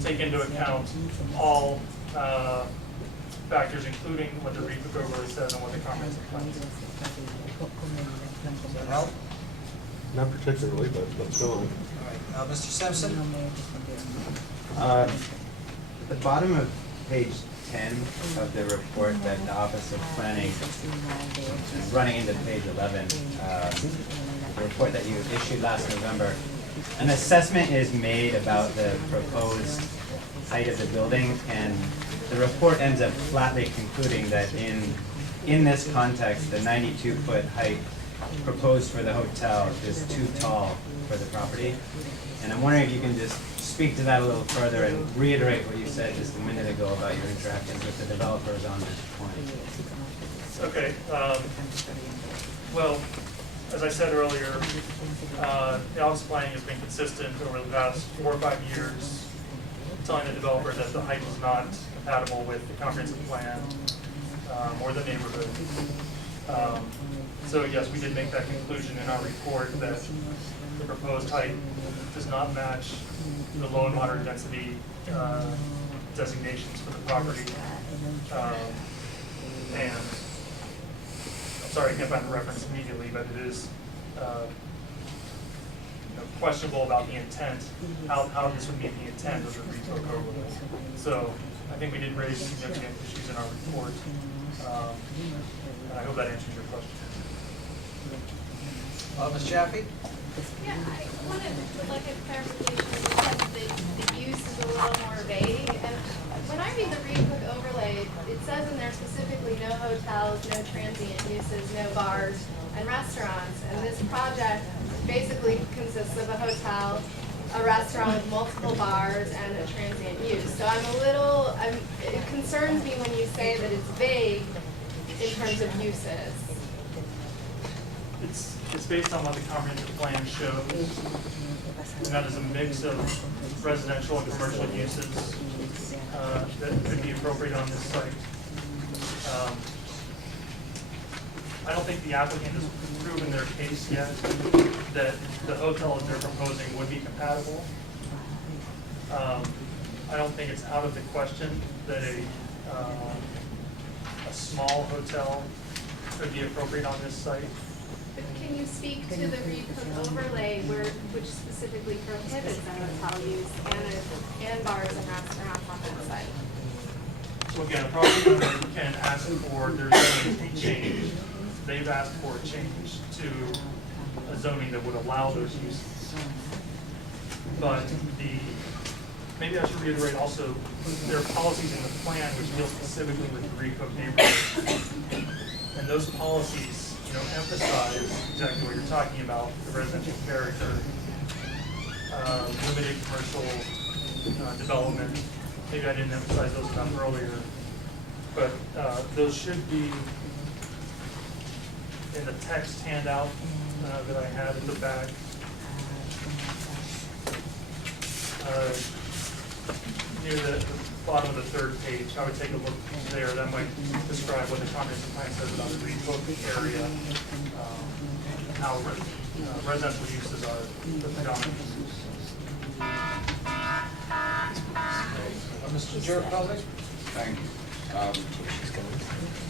take into account all factors, including what the REPA overlay says and what the comprehensive plan says. Does that help? Not particularly, but let's go on. All right, Mr. Simpson? At the bottom of page 10 of the report that the Office of Planning is running into page 11, the report that you issued last November, an assessment is made about the proposed height of the building, and the report ends up flatly concluding that in this context, the 92-foot height proposed for the hotel is too tall for the property. And I'm wondering if you can just speak to that a little further and reiterate what you said just a minute ago about your interactions with the developers on this point. Okay. Well, as I said earlier, the Office of Planning has been consistent over the past 4 or 5 years, telling the developer that the height is not compatible with the comprehensive plan or the neighborhood. So yes, we did make that conclusion in our report that the proposed height does not match the low and moderate density designations for the property. And I'm sorry, I can't find the reference immediately, but it is questionable about the intent, how this would meet the intent of the REPA overlay. So I think we did raise significant issues in our report, and I hope that answers your question. Ms. Jaffe? Yeah, I would like a clarification. You said the use is a little more vague. And when I read the REPA overlay, it says in there specifically no hotels, no transient uses, no bars and restaurants. And this project basically consists of a hotel, a restaurant with multiple bars, and a transient use. So it concerns me when you say that it's vague in terms of uses. It's based on what the comprehensive plan shows, and that is a mix of residential and commercial uses that could be appropriate on this site. I don't think the applicant has proven their case yet that the hotel that they're proposing would be compatible. I don't think it's out of the question that a small hotel could be appropriate on this site. But can you speak to the REPA overlay which specifically prohibits a hotel use and bars and restaurants on that site? So again, a property owner can ask for their zoning to be changed. They've asked for a change to a zoning that would allow those uses. But maybe I should reiterate also, there are policies in the plan which deal specifically with the REPA neighborhood. And those policies emphasize exactly what you're talking about, the residential character, limited commercial development. Maybe I didn't emphasize those enough earlier, but those should be in the text handout that I had in the back. Near the bottom of the 3rd page, I would take a look there. That might describe what the comprehensive plan says about the REPA area, how residential uses are the predominant uses. Mr. Jerkovic? Thank you.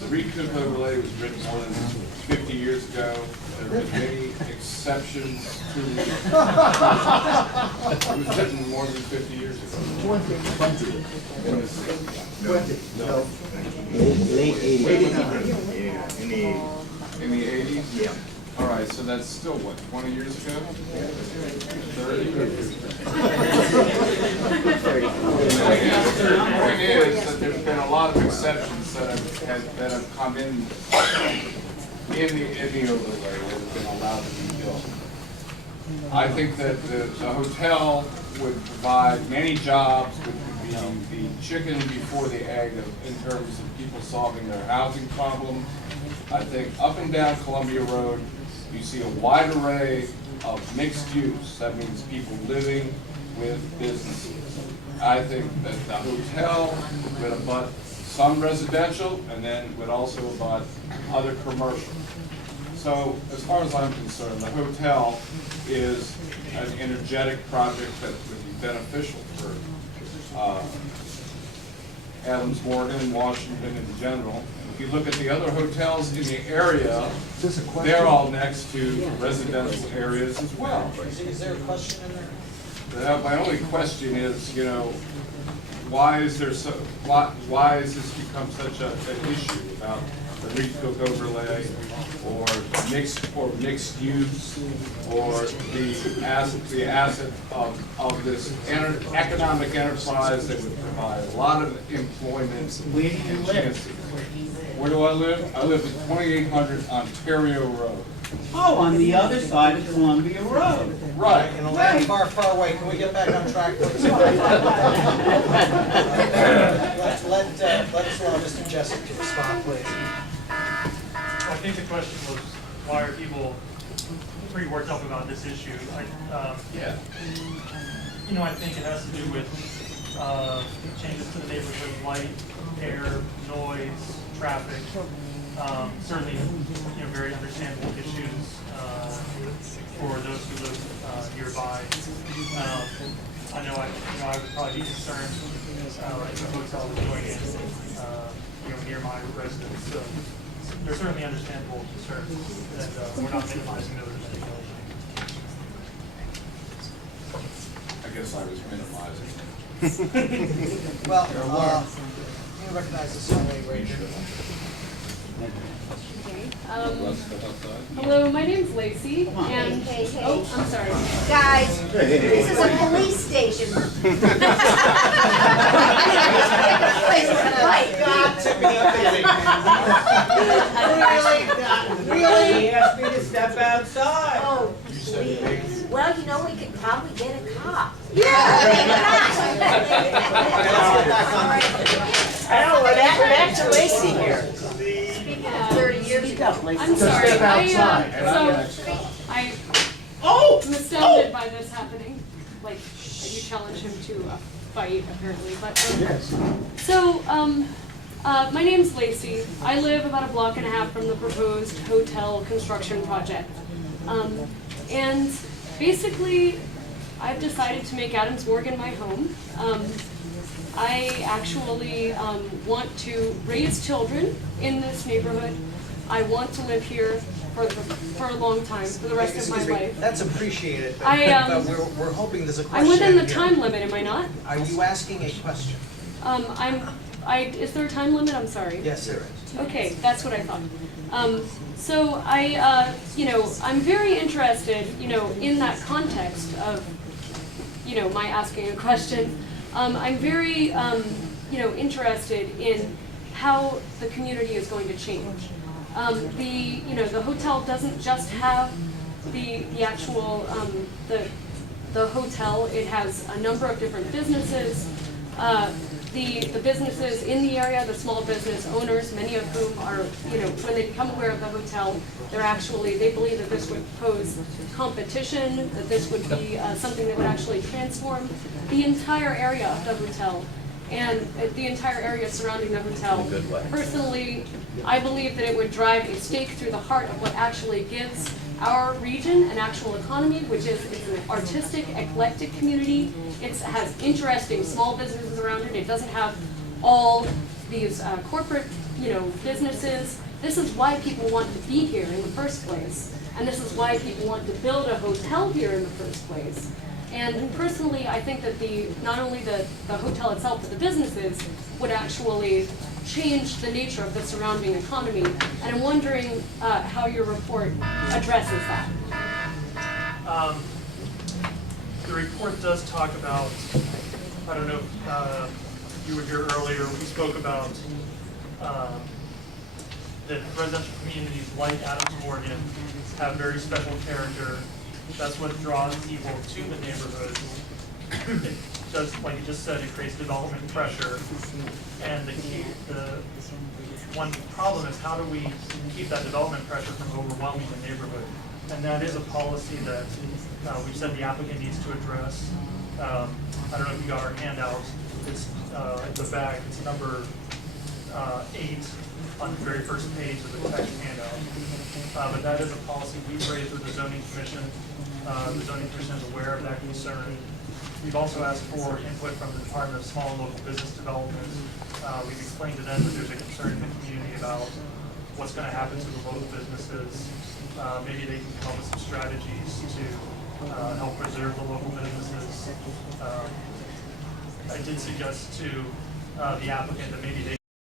The REPA overlay was written more than 50 years ago. There have been many exceptions to it. It was written more than 50 years ago. 20. No. Late 80s. In the 80s? Yeah. All right, so that's still, what, 20 years ago? 30? The point is that there's been a lot of exceptions that have come in the overlay that have been allowed to be built. I think that the hotel would provide many jobs, would be the chicken before the egg in terms of people solving their housing problem. I think up and down Columbia Road, you see a wide array of mixed use. That means people living with businesses. I think that the hotel would abut some residential and then would also abut other commercial. So as far as I'm concerned, the hotel is an energetic project that would be beneficial for Adams Morgan, Washington in general. If you look at the other hotels in the area, they're all next to residential areas as well. Is there a question in there? My only question is, you know, why is there so, why has this become such an issue about the recook overlay or mixed use or the asset of this economic enterprise that would provide a lot of employment Where do you and live? chances. Where do I live? I live at 2800 Ontario Road. Oh, on the other side of Columbia Road. Right. In a land far, far away. Can we get back on track, please? Let's allow Mr. Jessup to respond, please. I think the question was, why are people pretty worked up about this issue? Yeah. You know, I think it has to do with changes to the neighborhood, light, air, noise, traffic. Certainly, you know, very understandable issues for those who live nearby. I know I would probably be concerned if the hotel was going in, you know, near my residence. So they're certainly understandable concerns, and we're not minimizing those in any way. I guess I was minimizing. Well, you recognize this young lady right here. Hello, my name's Lacey, and Hey. oh, I'm sorry. Guys, this is a police station. My God. Tipping up Really? He asked me to step outside. Oh, please. Well, you know, we could probably get a cop. I don't know what happened to Lacey here. Speaking of 30 years ago. I'm sorry. I am astounded by this happening. Like, you challenged him to a fight, apparently. But so, my name's Lacey. I live about a block and a half from the proposed hotel construction project. And basically, I've decided to make Adams Morgan my home. I actually want to raise children in this neighborhood. I want to live here for a long time, for the rest of my life. That's appreciated, but, I, but we're hoping there's a question. I'm within the here. time limit, am I not? Are you asking a question? Is there a time limit? I'm sorry. Yes, there is. Okay, that's what I thought. So you know, I'm very interested, you know, in that context of, you know, my asking a question. I'm very, you know, interested in how the community is going to change. You know, the hotel doesn't just have the actual, the hotel. It has a number of different businesses. The businesses in the area, the small business owners, many of whom are, you know, when they become aware of the hotel, they believe that this would pose competition, that this would be something that would actually transform the entire area of the hotel and the entire area surrounding the hotel. Personally, I believe that it would drive a stake through the heart of what actually gives our region an actual economy, which is it's an artistic, eclectic community. It has interesting small businesses around it. It doesn't have all these corporate, you know, businesses. This is why people want to be here in the first place, and this is why people want to build a hotel here in the first place. And personally, I think that not only the hotel itself, but the businesses would actually change the nature of the surrounding economy. And I'm wondering how your report addresses that. The report does talk about, I don't know if you were here earlier, we spoke about that residential communities like Adams Morgan have very special character. That's what draws people to the neighborhood. It does, like you just said, it creates development pressure. And the one problem is, how do we keep that development pressure from overwhelming the neighborhood? And that is a policy that we've said the applicant needs to address. I don't know if you got our handout. It's at the back. It's number 8 on the very first page of the text handout. But that is a policy we've raised with the zoning commission. The zoning commission is aware of that concern. We've also asked for input from the Department of Small and Local Business Development. We've explained to them that there's a concern in the community about what's gonna happen to the local businesses. Maybe they can come up with some strategies to help preserve the local businesses. I did suggest to the applicant that maybe they